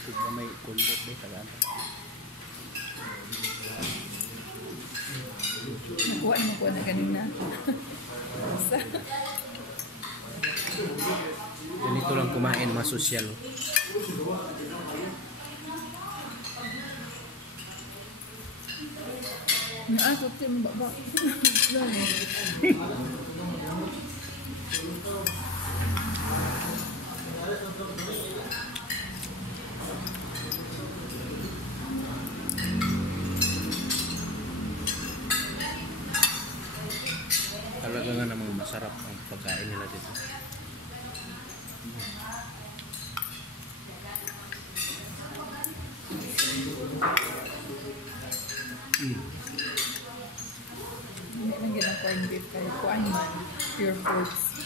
tubig na may kulot ba tagaan. Nakuha mo po na kanina. Ganito lang kumain, masosyal. Naakot yung baba. Talaga nga namang masarap ang pagkain nila dito. Hindi lang ganang corned beef kayo. Kuhaan man. Pure foods.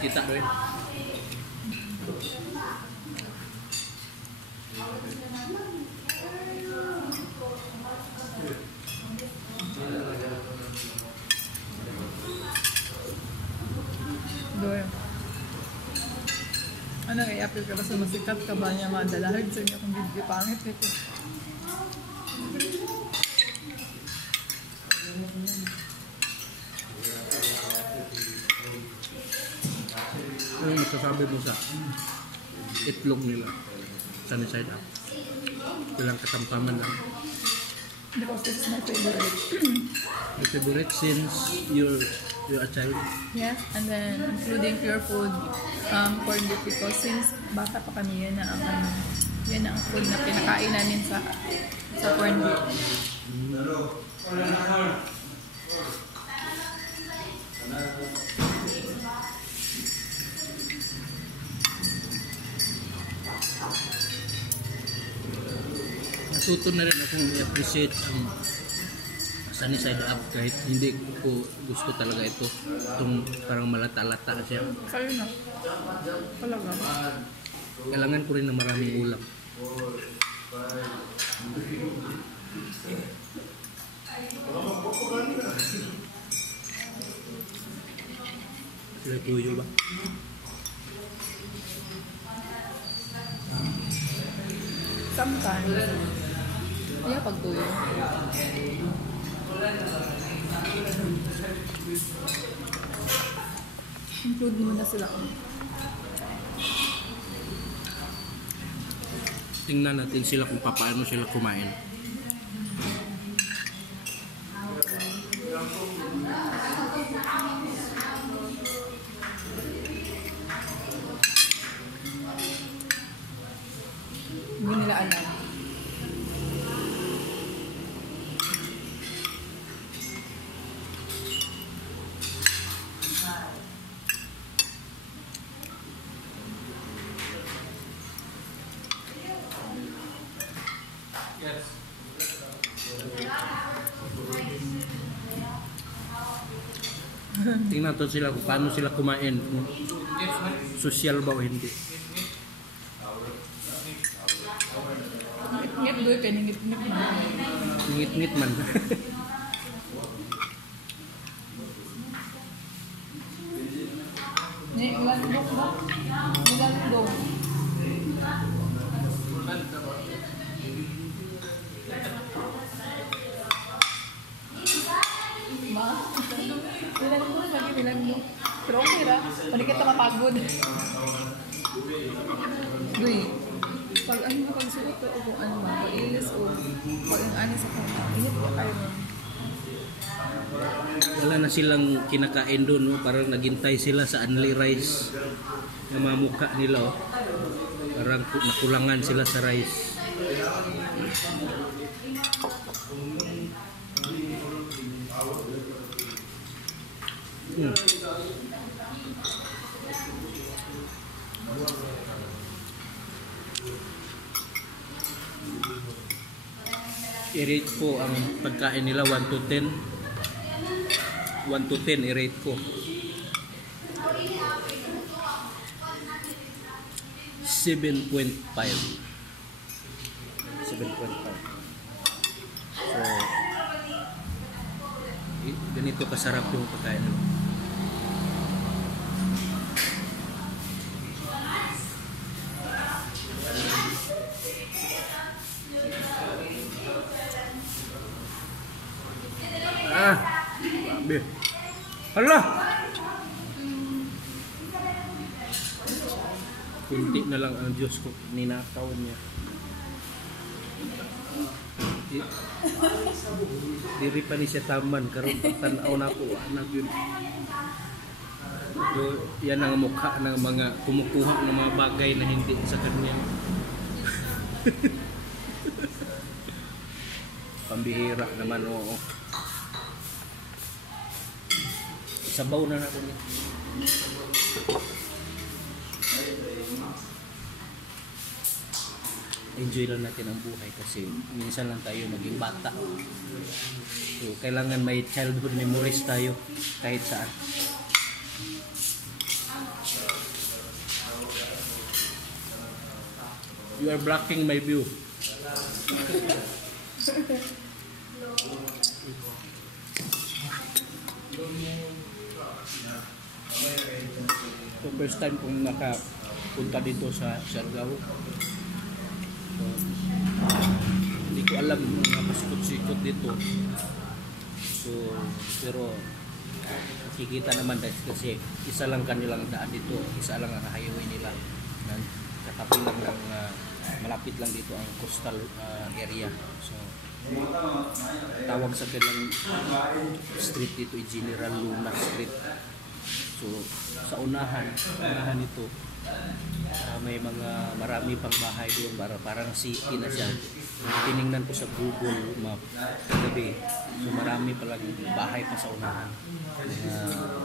Kita rin. Doon. Ano kaya apil ka ba sa masikat ka ba niya madalahid sa inyo kung video pangit nito? Ano masasabi mo sa itlog nila? Sunny side up. Ilang katamtaman lang. Because this is my favorite. Your favorite since you're a child? Yes, and then including pure food, corned beef because since bata pa kami, yan na ang food na pinakain namin sa corned beef. Natuto na rin akong i-appreciate ang sunny side up kahit hindi ko gusto talaga ito. Itong parang malata-lata siya. Sa'yo na. Talaga. Kailangan ko rin ng maraming ulam. Sila tuyo ba? Sometimes, kaya pagtuyo. Include mo na sila. Tingnan natin sila kung paano sila kumain. Hindi nila alam. Tingnan natin sila kung paano sila kumain. Kung social ba o hindi. Ngit doy kay ngit-ngit man. Ngit-ngit man. Ni landok ba? Ni landok. Ma? Nilandok lagi nilandok. Pero okay ra. Pwede kita mapagod. Uy. Pag ano na pagsuot ko kung ano ba, pag-ilis o pag-ang-ani sa kanya, init ka kayo nun. Wala na silang kinakain doon, no? Parang naghintay sila sa only rice na mamuka nila. Oh. Parang nakulangan sila sa rice. I-rate ko ang pagkain nila 1 to 10. 1 to 10 i-rate ko. 7.5. 7.5. So, Ganito kasarap yung pagkain. Grabe. Hala! Kunti na lang ang Diyos ko, ninakaw niya. Diri pa ni siya taman, karon tanaw na ko, anak yun. So, yan ang mukha ng mga kumukuha ng mga bagay na hindi sa kanya. Pambihira naman, oo. Sabaw na natin. Enjoy lang natin ang buhay kasi minsan lang tayo maging bata. So, kailangan may childhood memories tayo kahit saan. You are blocking my view. So, first time kong nakapunta dito sa Siargao. So, hindi ko alam mga pasikot-sikot dito. So, pero nakikita naman kasi isa lang kanilang daan dito, isa lang ang highway nila. Katabi lang ng malapit lang dito ang coastal area. So, tawag sa kanilang street dito ay General Luna Street. So, sa unahan ito may mga marami pang bahay doon, parang city na siya. Tiningnan ko sa Google Map kagabi, so marami palang bahay pa sa unahan,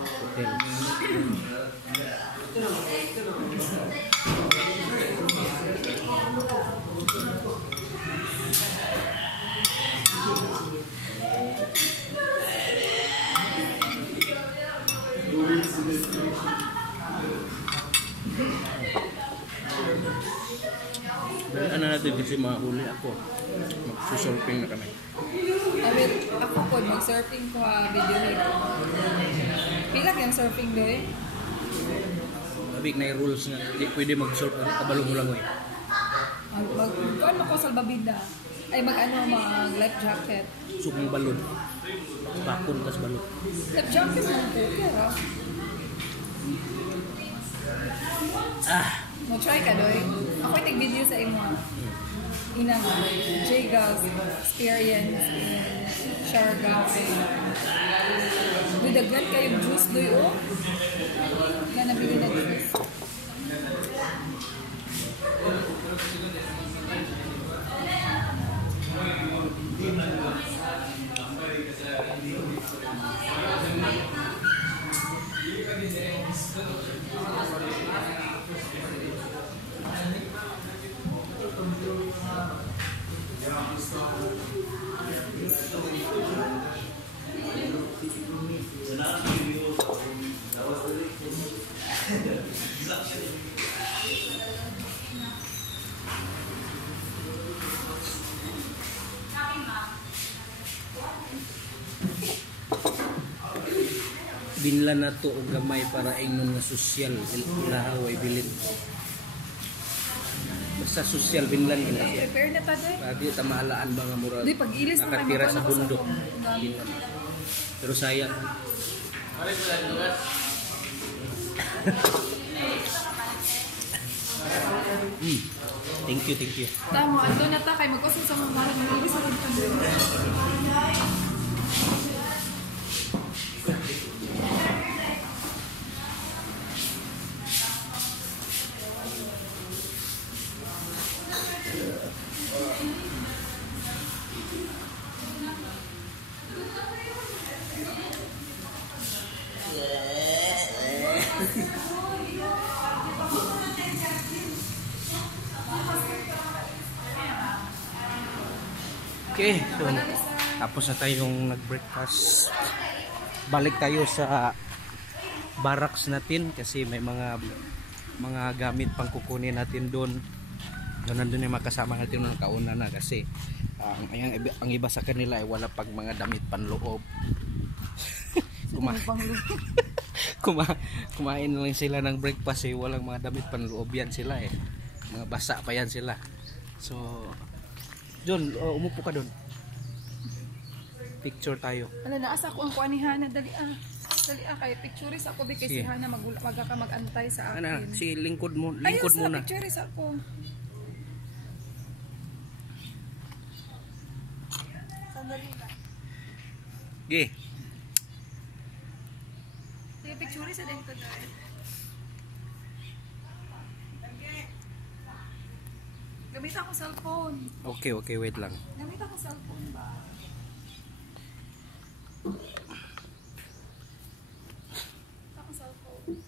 hotel. Dalian na natin kasi mahuli ako. Magsusurfing na kami. Ako po, mag-surfing ko video nito. Pila yung surfing do eh? Abig na yung rules nga. Hindi pwede mag-surf. Kabalong mo lang eh. Kuan mo ko salbabida. Ay mag-life jacket. Sukong balon. Bakon kas balon. Life jacket mo po, kaya mag-try ka doy. Ako itig video sa imo. Inang J-Gals experience in Siargao. Daghan kayo juice doy o. Kaya nabili na juice. Binlan na to og gamay para ingnon nga sosyal ilahaway bilin. Basta sosyal binlan gina siya. Prepare na ta doy. Pagi ta maalaan ba nga mura. Di pag-ilis na nakatira sa bundok. Pero sayang. Thank you. Tamo, ando na ta kay mag-usap sa mga mahal ng ilis sa pagkakas. Okay, so tapos na tayong nag-breakfast. Balik tayo sa barracks natin kasi may mga gamit pang kukunin natin doon. Nandun yung makasama natin ng kauna na kasi ang iba sa kanila ay wala pag mga damit panloob. Kumain lang sila ng breakfast eh. Walang mga damit panloob yan sila eh. Mga basa pa yan sila. So, John, umupo ka doon. Picture tayo. Ala, naasa ko ang kuha ni Hana. Dali kay pictures ako. Bikay si Hana mag-antay sa akin. Ano, si lingkod muna. Ayos na, pictures ako. Sandali ka. Okay. Sige, pictures sa dito dahil. Gamit ako cellphone. Okay, wait lang. Gamit ako cellphone ba? Ako cellphone.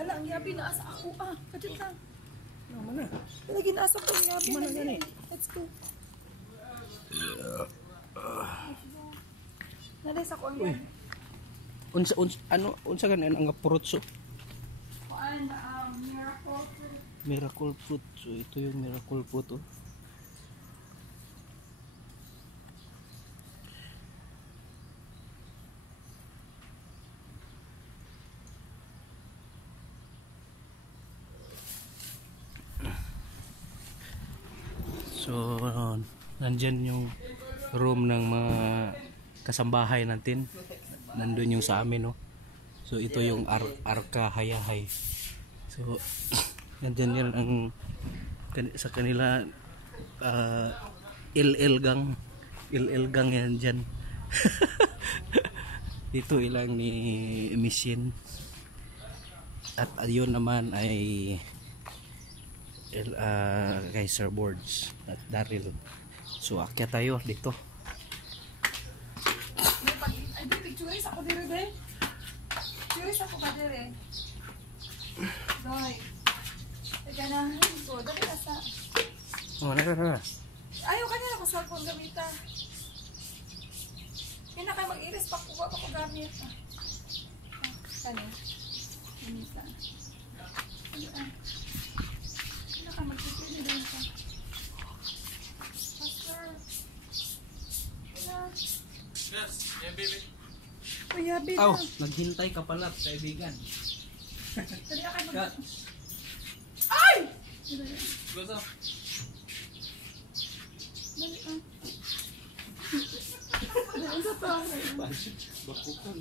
Ala, ang yabi na asa ako. Kadyan lang. Mana? Lagi na asa ko ang yabi. Mana gani? Let's go. Nalis ako ang yabi. Unsa ganin ang approach? Kuan, miracle fruit. Miracle fruit. So ito yung miracle fruit oh. So, nandyan yung room ng mga kasambahay natin. Nandun yung sa amin, no? So, ito yung Arka Hayahay. So, nandyan yan ang sa kanila LL gang. LL gang yan dyan. Dito ilang ni Mission. At ayun naman ay Kaiser Boards at Daryl. So akyat tayo dito. Ay, pictures ako dire, be. Pictures ako ka dire. Doy. Ganahan ko. Dali asa. Na. Ayaw ka niya ako cellphone gamitan. Kaya kayo mag-iris pa ko gamit. Kani. Gamitan. Magpipili din ka. Pastor. Yes, yeah, baby. Kuya, baby. Naghintay ka pala, kaibigan. Dali ako mag... Ay! What's up? Dali ka. Dali ka pa. Bakukan.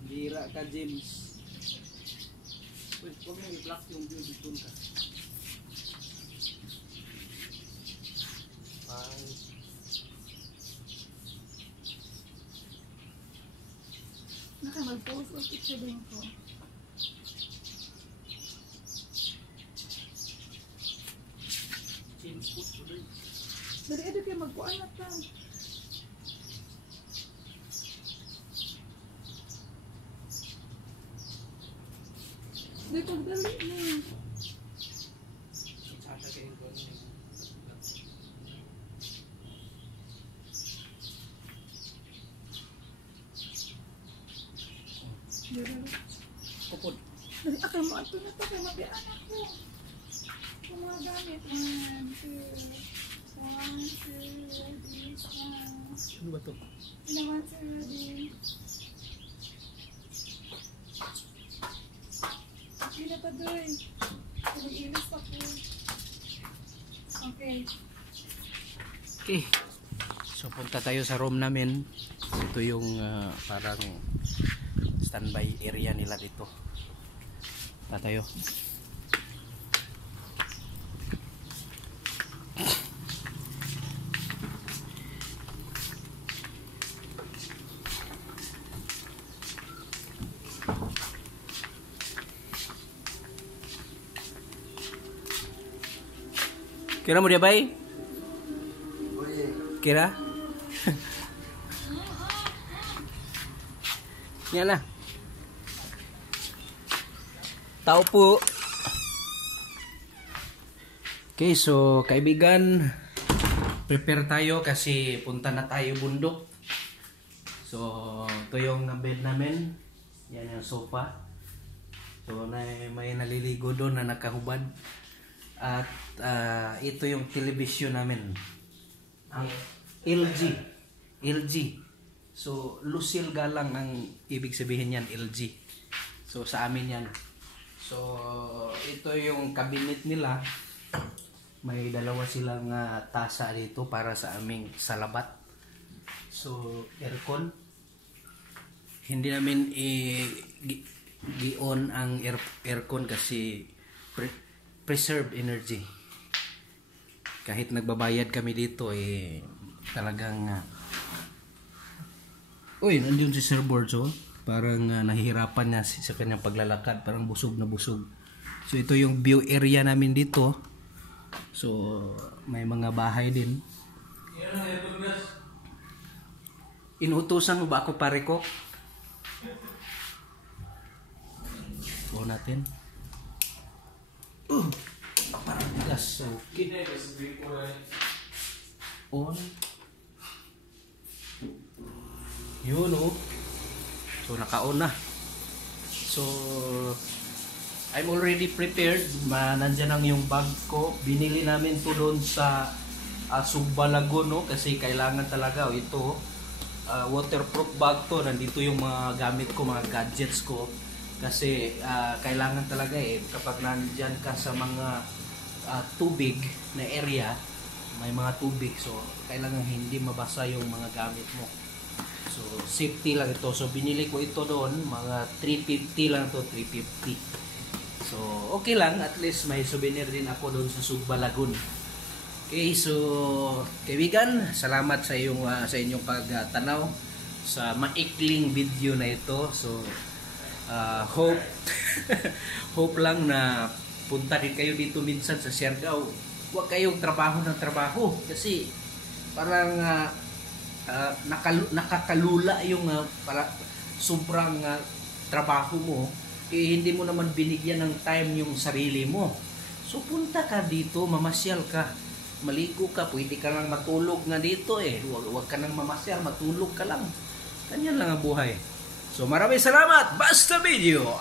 Pambira ka, James. Huwag mo i-block yung view dito ka. Mag-post o picture din ko. Dali kayo magkuhan na ta. Dali pagdali na. Kupod. Dali akay mo ato na to kay mabiyaan ako. Kung mga gamit. 1, 2, 3, 4. Ano ba to? Naman sir din. Hindi na pa doon. Nag-ilis ako. Okay. Okay. So punta tayo sa room namin. Ito yung parang standby area nila dito. Punta tayo. Kira mo dia bay? Kira? Yan na. Tao po. Okay, so kaibigan, prepare tayo kasi punta na tayo bundok. So, ito yung bed namin. Yan yung sofa. So, may naliligo doon na nakahubad. At ito yung television namin. Ang LG. So, Lucille Galang ang ibig sabihin yan, LG. So, sa amin yan. So, ito yung cabinet nila. May dalawa silang tasa dito para sa aming salabat. So, aircon. Hindi namin i-on ang aircon kasi preserve energy. Kahit nagbabayad kami dito, talagang uy, nandiyon si Sir Borjo. Parang nahihirapan niya sa kanyang paglalakad. Parang busog na busog. So, ito yung view area namin dito. So, may mga bahay din. Inuutusan mo ba ako, pare ko? O natin. Parang gas. Okay. On. Yun, oh. So, naka-on na. So, I'm already prepared. Nandyan ang yung bag ko. Binili namin to doon sa Sugbalagon, no? Kasi kailangan talaga. Ito, waterproof bag to. Nandito yung mga gamit ko, mga gadgets ko. Kasi kailangan talaga kapag nandyan ka sa mga tubig na area, may mga tubig. So, kailangan hindi mabasa yung mga gamit mo. So, safety lang ito. So, binili ko ito doon. Mga 350 lang to, 350. So, okay lang. At least may souvenir din ako doon sa Sugbalagon. Okay, so, kaibigan, salamat sa inyong pagtanaw sa maikling video na ito. So, hope lang na punta din kayo dito minsan sa Siargao. Huwag kayong trabaho ng trabaho. Kasi, parang nakakalula yung para sobrang trabaho mo, hindi mo naman binigyan ng time yung sarili mo. So punta ka dito, mamasyal ka, maligo ka, pwede ka lang matulog nga dito huwag ka nang mamasyal, matulog ka lang. Ganyan lang ang buhay. So maraming salamat, Basta Video!